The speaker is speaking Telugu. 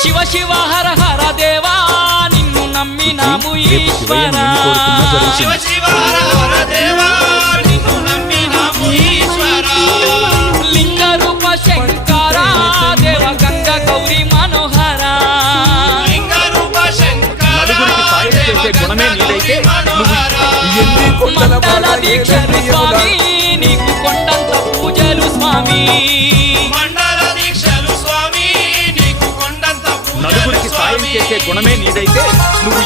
శివ శివ హర హర దేవా నిన్ను నమ్మినాము ఈశ్వరా శివ శివ హర హర దేవా నిన్ను నమ్మినాము ఈశ్వరా లింగ రూప శంకర దేవ గంగ గౌరీ మనోహర లింగ రూప శంకర నలుగురికి సాయం చేసే గుణమే నీదైతే మండల దీక్షలు స్వామి నీకు కొండంత పూజలు స్వామి మండల దీక్షలు స్వామి నీకు కొండంత పూజలు నలుగురికి సాయం స్వామి చేసే గుణమే నీదైతే నువ్వు